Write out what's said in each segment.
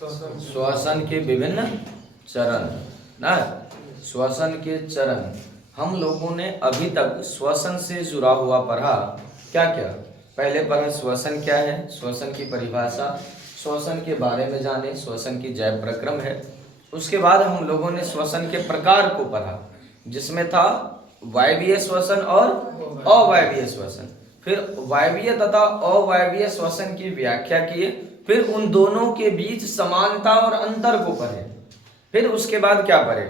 श्वसन के विभिन्न चरण ना, श्वसन के चरण। हम लोगों ने अभी तक श्वसन से जुड़ा हुआ पढ़ा। क्या क्या पहले पढ़ा? श्वसन क्या है, श्वसन की परिभाषा, श्वसन के बारे में जाने, श्वसन की जैव प्रक्रम है। उसके बाद हम लोगों ने श्वसन के प्रकार को पढ़ा, जिसमें था वायवीय श्वसन और अवायवीय श्वसन। फिर वायवीय तथा अवायवीय श्वसन की व्याख्या किए, फिर उन दोनों के बीच समानता और अंतर को पढ़े। फिर उसके बाद क्या पढ़े?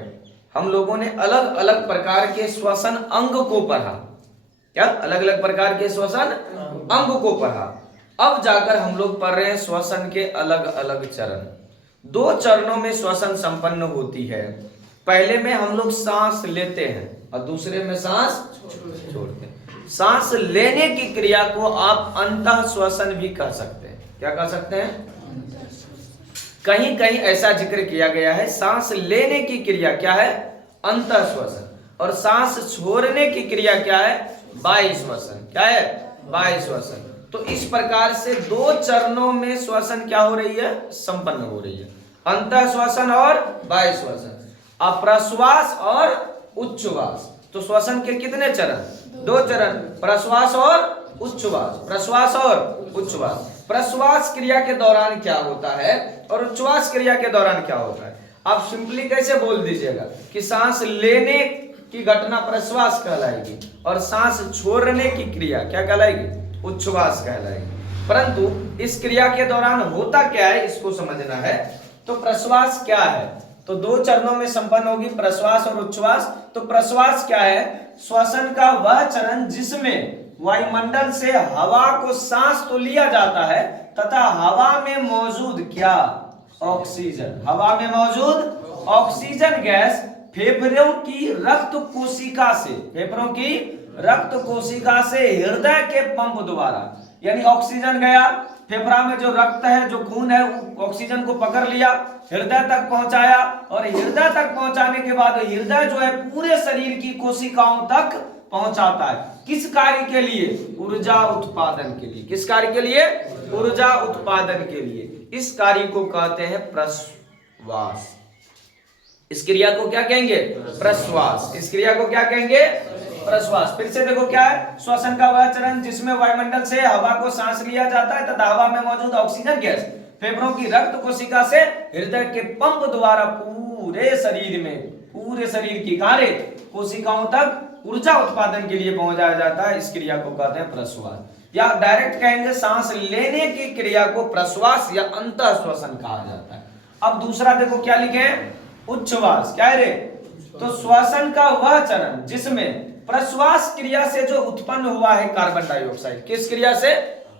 हम लोगों ने अलग अलग प्रकार के श्वसन अंग को पढ़ा। क्या? अलग अलग प्रकार के श्वसन अंग को पढ़ा। अब जाकर हम लोग पढ़ रहे हैं श्वसन के अलग अलग चरण। 2 चरणों में श्वसन संपन्न होती है। पहले में हम लोग सांस लेते हैं और दूसरे में सांस छोड़ते हैं। सांस लेने की क्रिया को आप अंतः श्वसन भी कह सकते हैं। क्या कह सकते हैं? कहीं कहीं ऐसा जिक्र किया गया है, सांस लेने की क्रिया क्या है? अंतः श्वसन। और सांस छोड़ने की क्रिया क्या है? बाह्य श्वसन। क्या है? बाह्य श्वसन। तो इस प्रकार से 2 चरणों में श्वसन क्या हो रही है? संपन्न हो रही है। अंतः श्वसन और बाह्य श्वसन, अप्रश्वास और उच्छ्वास। तो श्वसन के कितने चरण? 2 चरण, प्रश्वास और उच्छ्वास। प्रश्वास और उच्छ्वास। प्रश्वास क्रिया के दौरान क्या होता है और उच्छ्वास क्रिया के दौरान क्या होता है? आप सिंपली कैसे बोल दीजिएगा कि सांस लेने की घटना प्रश्वास कहलाएगी और सांस छोड़ने की क्रिया क्या कहलाएगी? उच्छ्वास कहलाएगी। परंतु इस क्रिया के दौरान होता क्या है, इसको समझना है। तो प्रश्वास क्या है? तो 2 चरणों में संपन्न होगी, प्रश्वास और उच्छ्वास। तो प्रश्वास क्या है? श्वसन का वह चरण जिसमें वायुमंडल से हवा को सांस तो लिया जाता है तथा हवा में मौजूद क्या? ऑक्सीजन। हवा में मौजूद ऑक्सीजन गैस फेफड़ों की रक्त कोशिका से, फेफड़ों की रक्त कोशिका से हृदय के पंप द्वारा, यानी ऑक्सीजन गया फेफड़ा में, जो रक्त है, जो खून है, ऑक्सीजन को पकड़ लिया, हृदय तक पहुंचाया और हृदय तक पहुंचाने के बाद हृदय जो है पूरे शरीर की कोशिकाओं तक पहुंचाता है। किस कार्य के लिए? ऊर्जा उत्पादन के लिए। किस कार्य के लिए? ऊर्जा उत्पादन के लिए। इस कार्य को कहते हैं प्रश्वास। इस क्रिया को क्या कहेंगे? प्रश्वास। इस क्रिया को क्या कहेंगे? प्रश्वास। फिर से देखो क्या है? श्वसन का वह चरण जिसमें वायुमंडल से हवा को सांस लिया जाता है तथा हवा में मौजूद ऑक्सीजन गैस फेफड़ों की रक्त कोशिका से हृदय के पंप द्वारा पूरे शरीर में, पूरे शरीर की कार्य कोशिकाओं तक ऊर्जा उत्पादन के लिए पहुंचाया जाता है। इस क्रिया को कहते हैं प्रश्वास। या डायरेक्ट कहेंगे सांस लेने की क्रिया को प्रश्वास या अंतः श्वसन कहा जाता है। अब दूसरा देखो क्या लिखे हैं? उच्छ्वास। क्या है रे? तो श्वसन का वह चरण जिसमें प्रश्वास क्रिया से जो उत्पन्न हुआ है कार्बन डाइऑक्साइड। किस क्रिया से?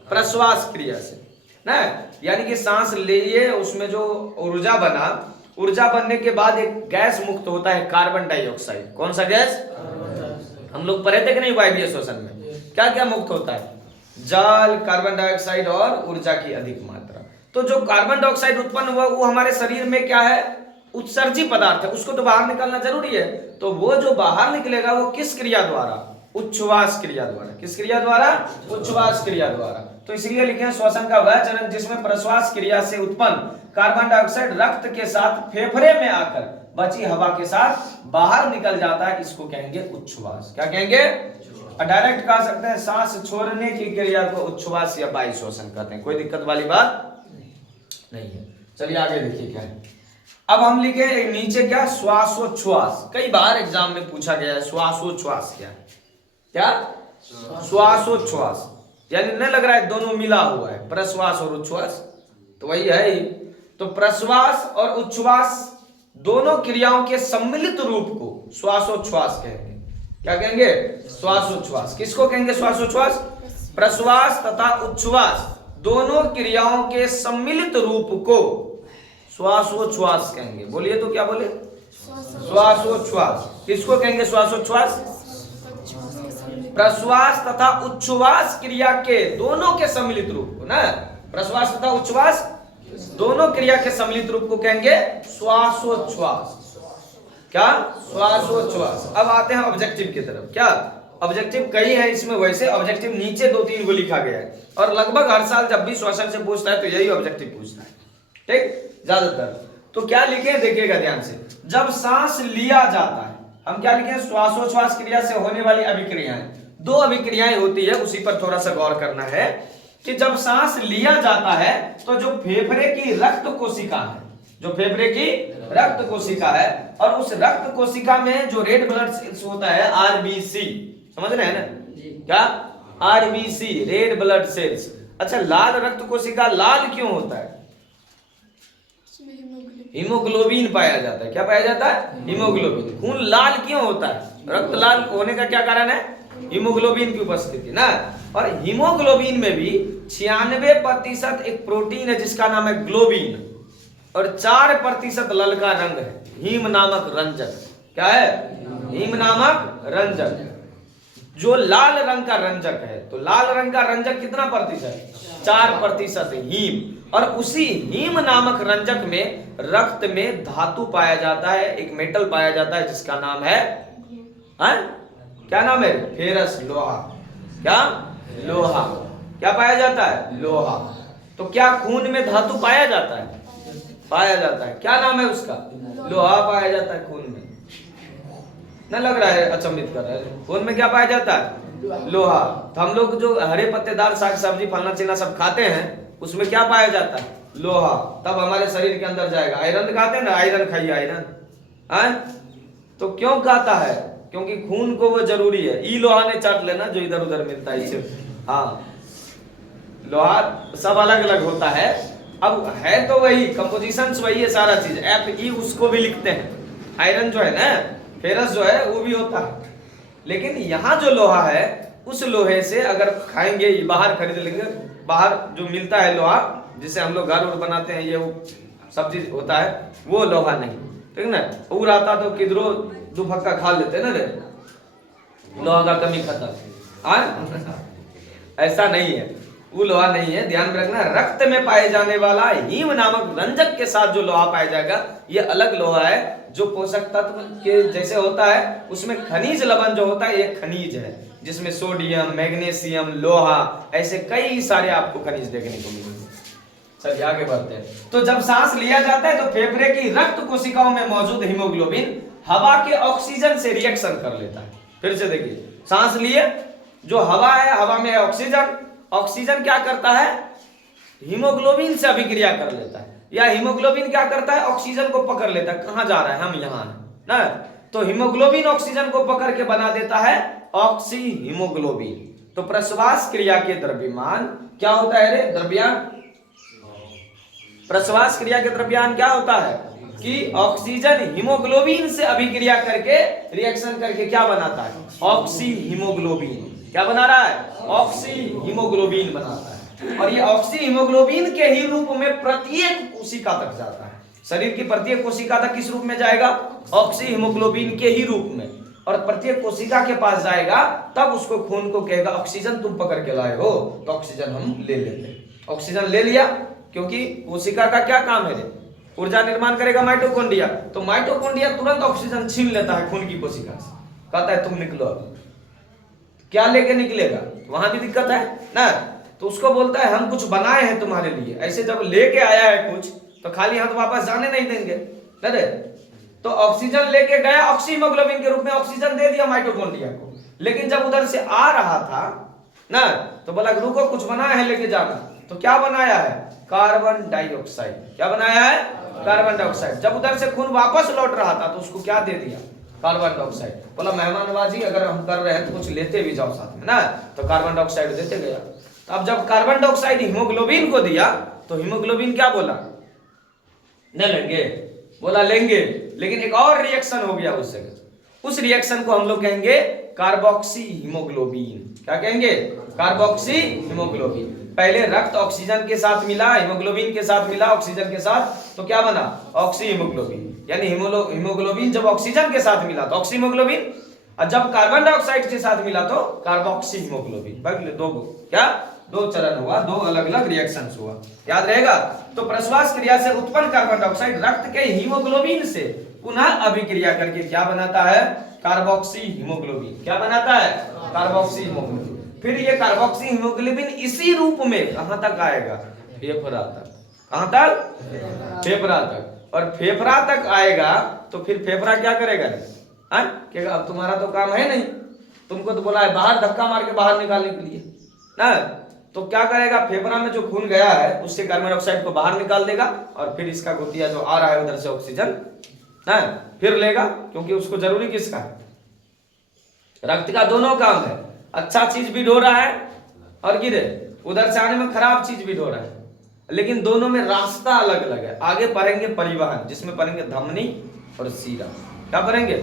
प्रश्वास क्रिया से ना, यानी कि सांस लिए, उसमें जो ऊर्जा बना, ऊर्जा बनने के बाद एक गैस मुक्त होता है कार्बन डाइऑक्साइड। कौन सा गैस? हम लोग पढ़े थे कि नहीं वायवीय श्वसन में? क्या क्या मुक्त होता है? जल, कार्बन डाइऑक्साइड और ऊर्जा की अधिक मात्रा। तो जो कार्बन डाइऑक्साइड उत्पन्न हुआ वो हमारे शरीर में क्या है? उत्सर्जी पदार्थ है, उसको तो बाहर निकालना जरूरी है। तो वो जो बाहर निकलेगा वो किस क्रिया द्वारा? उच्छ्वास क्रिया द्वारा। किस क्रिया द्वारा? उच्छ्वास क्रिया द्वारा। तो इसलिए लिखे हैं श्वसन का वह चरण जिसमें प्रश्वास क्रिया से उत्पन्न कार्बन डाइऑक्साइड रक्त के साथ फेफड़े में आकर बची हवा के साथ बाहर निकल जाता है। इसको कहेंगे उच्छ्वास। क्या कहेंगे? डायरेक्ट कह सकते हैं सांस छोड़ने की क्रिया को उच्छ्वास या बाह्य श्वसन कहते हैं। कोई दिक्कत वाली बात नहीं है। चलिए आगे देखिए क्या है। अब हम लिखे नीचे क्या? श्वासोच्छ्वास। कई बार एग्जाम में पूछा गया है श्वासोच्छ्वास क्या है? क्या? श्वासोच्छ्वास। यानी नहीं लग रहा है दोनों मिला हुआ है, प्रश्वास और उच्छ्वास? तो वही है ही। तो प्रश्वास और उच्छ्वास दोनों क्रियाओं के सम्मिलित रूप को श्वासोच्छ्वास कहेंगे। क्या कहेंगे? श्वासोच्छ्वास। किसको कहेंगे श्वासोच्छ्वास? प्रश्वास तथा उच्छ्वास दोनों क्रियाओं के सम्मिलित रूप को श्वासोच्छ्वास कहेंगे। बोलिए तो क्या बोले? श्वासोच्छ्वास। किसको कहेंगे श्वासोच्छ्वास? प्रश्वास तथा उच्छ्वास क्रिया के दोनों के सम्मिलित रूप को ना, प्रश्वास तथा उच्छ्वास दोनों क्रिया के सम्मिलित रूप को कहेंगे श्वासोच्छ्वास। क्या? श्वासोच्छ्वास। अब आते हैं ऑब्जेक्टिव की तरफ। क्या? ऑब्जेक्टिव कई है इसमें, वैसे ऑब्जेक्टिव नीचे 2-3 को लिखा गया है और लगभग हर साल जब भी श्वसन से पूछता है तो यही ऑब्जेक्टिव पूछता है। ठीक, ज्यादातर। तो क्या लिखे देखिएगा ध्यान से, जब सांस लिया जाता है, हम क्या लिखे, श्वासोच्छ्वास क्रिया से होने वाली अभिक्रियाएं, दो अभिक्रियाएं होती है, उसी पर थोड़ा सा गौर करना है कि जब सांस लिया जाता है तो जो फेफड़े की रक्त कोशिका है, जो फेफड़े की रक्त कोशिका है, और उस रक्त कोशिका में जो रेड ब्लड सेल्स होता है आरबीसी, समझ रहे हैं ना, क्या, आरबीसी, रेड ब्लड सेल्स। अच्छा, लाल रक्त कोशिका लाल क्यों होता है? हीमोग्लोबिन पाया जाता है। क्या पाया जाता है? हीमोग्लोबिन। खून लाल क्यों होता है? रक्त लाल होने का क्या कारण है? हीमोग्लोबिन की उपस्थिति ना। और हीमोग्लोबिन में भी 96% एक प्रोटीन है जिसका नाम है ग्लोबिन, और 4% ललका रंग है, हीम नामक रंजक। क्या है? हीम नामक रंजक। जो लाल रंग का रंजक है, तो लाल रंग का रंजक कितना प्रतिशत? 4% हीम। और उसी हीम नामक रंजक में रक्त में धातु पाया जाता है, एक मेटल पाया जाता है जिसका नाम है, क्या नाम है? फेरस, लोहा। क्या? लोहा। क्या पाया जाता है? लोहा। तो क्या खून में धातु पाया जाता है? पाया जाता है। क्या नाम है उसका? लोहा पाया जाता है खून में। न लग रहा है अचंभित कर रहा है? खून में क्या पाया जाता है? लोहा। तो हम लोग जो हरे पत्तेदार साग सब्जी फलना चिलना सब खाते हैं, उसमें क्या पाया जाता है? लोहा। तब हमारे शरीर के अंदर जाएगा। आयरन खाते हैं ना, आयरन खाइए, आयरन। तो क्यों खाता है? क्योंकि खून को वो जरूरी है। ई लोहा ने चाट लेना जो इधर उधर मिलता है इसे। हाँ, लोहा सब अलग अलग होता है, अब है तो वही, कंपोजिशन वही है, सारा चीज। Fe उसको भी लिखते हैं। आयरन जो है ना, फेरस जो है वो भी होता है। लेकिन यहाँ जो लोहा है, उस लोहे से अगर खाएंगे, बाहर खरीद लेंगे, बाहर जो मिलता है लोहा, जिसे हम लोग घर और बनाते हैं, ये वो सब चीज होता है, वो लोहा नहीं, ठीक ना। उड़ आता तो किधरो दो फक्का खा लेते ना रे, लोहा का कमी खत्म। ऐसा नहीं है, वो लोहा नहीं है, ध्यान रखना। रक्त में पाए जाने वाला हीम नामक रंजक के साथ जो लोहा पाया जाएगा, ये अलग लोहा है, जो पोषक तत्व के जैसे होता है। उसमें खनिज लवण जो होता है, ये खनिज है, जिसमें सोडियम, मैग्नीशियम, लोहा, ऐसे कई सारे आपको खनिज देखने को मिलेंगे। चलिए आगे बढ़ते हैं। तो जब सांस लिया जाता है तो फेफड़े की रक्त कोशिकाओं में मौजूद हीमोग्लोबिन हवा के ऑक्सीजन से रिएक्शन कर लेता है। फिर से देखिए, सांस लिए, जो हवा है, हवा में है ऑक्सीजन, ऑक्सीजन क्या करता है? हीमोग्लोबिन से अभिक्रिया कर लेता है, या हीमोग्लोबिन क्या करता है? ऑक्सीजन को पकड़ लेता है। कहां जा रहा है? हम यहां हैं ना। तो हीमोग्लोबिन ऑक्सीजन को पकड़ के बना देता है ऑक्सी हीमोग्लोबिन। तो प्रश्वास क्रिया के द्रव्यमान क्या होता है रे? द्रव्यमान, प्रश्वास क्रिया के द्रव्यमान क्या होता है कि ऑक्सीजन हीमोग्लोबिन से अभिक्रिया करके, रिएक्शन करके क्या बनाता है? Oxy haemoglobin. क्या बना रहा है? ऑक्सी हीमोग्लोबिन बनाता है। और ये ऑक्सी हीमोग्लोबिन के ही रूप में प्रत्येक कोशिका तक जाता है। शरीर की प्रत्येक कोशिका तक किस रूप में जाएगा? ऑक्सी हीमोग्लोबिन के ही रूप में। और प्रत्येक कोशिका के पास जाएगा, तब उसको खून को कहेगा ऑक्सीजन तुम पकड़ के लाए हो, तो ऑक्सीजन हम ले लेते हैं। ऑक्सीजन ले लिया, क्योंकि कोशिका का क्या काम है? ऊर्जा निर्माण करेगा माइटोकॉन्ड्रिया, तो माइटोकॉन्ड्रिया तुरंत ऑक्सीजन छीन लेता है खून की कोशिका से, कहता है तुम निकलो। अब क्या लेके निकलेगा? वहां भी दिक्कत है ना। तो उसको बोलता है हम कुछ बनाए हैं तुम्हारे लिए। ऐसे जब लेके आया है कुछ, तो खाली हाथ वापस जाने नहीं देंगे, अरे। तो ऑक्सीजन लेके गया, ऑक्सी हीमोग्लोबिन के रूप में ऑक्सीजन दे दिया माइटोकॉन्ड्रिया को। लेकिन जब उधर से आ रहा था ना, तो बोला रुको कुछ बनाया है लेके जाना। तो क्या बनाया है? Carbon dioxide. क्या बनाया है? Carbon dioxide. जब उधर से खून वापस लौट रहा था, तो उसको क्या दे दिया? Carbon dioxide. बोला मेहमानबाजी अगर हम कर रहे हैं तो कुछ लेते भी जाओ साथ में ना, तो कार्बन डाइऑक्साइड देते गया। तो अब जब कार्बन डाइऑक्साइड हीमोग्लोबिन को दिया, तो हीमोग्लोबिन क्या बोला? न लेंगे, बोला लेंगे, लेकिन एक और रिएक्शन हो गया उस जगह। उस रिएक्शन को हम लोग कहेंगे कार्बोक्सी हीमोग्लोबिन। क्या कहेंगे? Carboxy haemoglobin. पहले रक्त ऑक्सीजन के साथ मिला, हीमोग्लोबिन के साथ मिला, ऑक्सीजन के साथ, तो क्या बना? Oxy haemoglobin. यानी हीमोग्लोबिन जब ऑक्सीजन के साथ मिला तो ऑक्सी हीमोग्लोबिन, और जब कार्बन डाइऑक्साइड के साथ मिला तो कार्बोक्सी हीमोग्लोबिन। दो क्या? दो चरण हुआ, दो अलग अलग रिएक्शंस हुआ, याद रहेगा। तो प्रश्वास क्रिया से उत्पन्न कार्बन डाइऑक्साइड रक्त के हीमोग्लोबिन से पुनः अभिक्रिया करके क्या बनाता है? Carboxy haemoglobin. क्या बनाता है? Carboxy haemoglobin. फिर ये कार्बोक्सी हीमोग्लोबिन इसी रूप में कहां तक आएगा? फेफड़ा तक। कहां तक? फेफड़ा तक। और फेफड़ा तक आएगा तो फिर फेफड़ा क्या करेगा? कि अब तुम्हारा तो काम है नहीं, तुमको तो बोला है बाहर धक्का मार के बाहर निकालने के लिए ना, तो क्या करेगा? फेफड़ा में जो खून गया है उससे कार्बन डाइऑक्साइड को बाहर निकाल देगा और फिर इसका गोतिया जो आ रहा है उधर से ऑक्सीजन ना फिर लेगा, क्योंकि उसको जरूरी किसका है? रक्त का दोनों काम है, अच्छा चीज भी ढो रहा है और गिरे उधर से आने में खराब चीज भी ढो रहा है, लेकिन दोनों में रास्ता अलग अलग है। आगे पढ़ेंगे परिवहन, जिसमें पढ़ेंगे धमनी और शिरा। क्या पढ़ेंगे?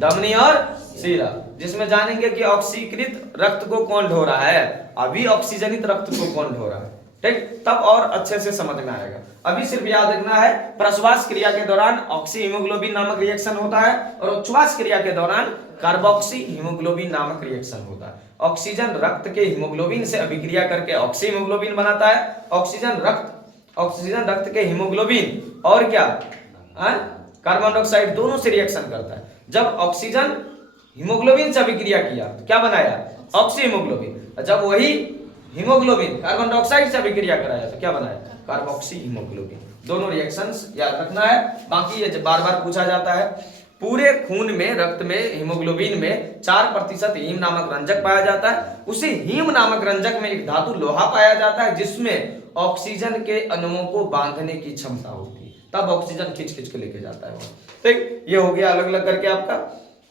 धमनी और शिरा, जिसमें जानेंगे कि ऑक्सीकृत रक्त को कौन ढो रहा है, अभी ऑक्सीजनित रक्त को कौन ढो रहा है। ठीक, तब और अच्छे से समझ में आएगा। अभी सिर्फ याद रखना है प्रश्वास क्रिया के दौरान ऑक्सी हीमोग्लोबिन नामक रिएक्शन होता है और उच्छ्वास क्रिया के दौरान कार्बोक्सी हीमोग्लोबिन नामक रिएक्शन होता है। ऑक्सीजन रक्त के हीमोग्लोबिन से अभिक्रिया करके ऑक्सी हीमोग्लोबिन बनाता है। ऑक्सीजन रक्त के हीमोग्लोबिन और क्या कार्बन डाइऑक्साइड दोनों से रिएक्शन करता है। जब ऑक्सीजन हीमोग्लोबिन से अभिक्रिया किया तो क्या बनाया? Oxy haemoglobin. जब वही हीमोग्लोबिन कार्बन डाइऑक्साइड से अभिक्रिया कराया तो क्या बनाया? Carboxy haemoglobin. दोनों रिएक्शंस याद रखना है। बाकी ये बार बार पूछा जाता है, पूरे खून में रक्त में हीमोग्लोबिन में 4% हीम नामक रंजक पाया जाता है। उसी हीम नामक रंजक में एक धातु लोहा पाया जाता है जिसमें ऑक्सीजन के अणुओं को बांधने की क्षमता होती है, तब ऑक्सीजन खींच खींच के लेके जाता है। ठीक, ये हो गया अलग अलग करके आपका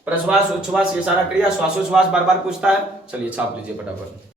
प्रश्वास उच्छ्वास ये सारा क्रिया। श्वासोच्छ्वास बार बार पूछता है, चलिए छाप लीजिए फटाफट।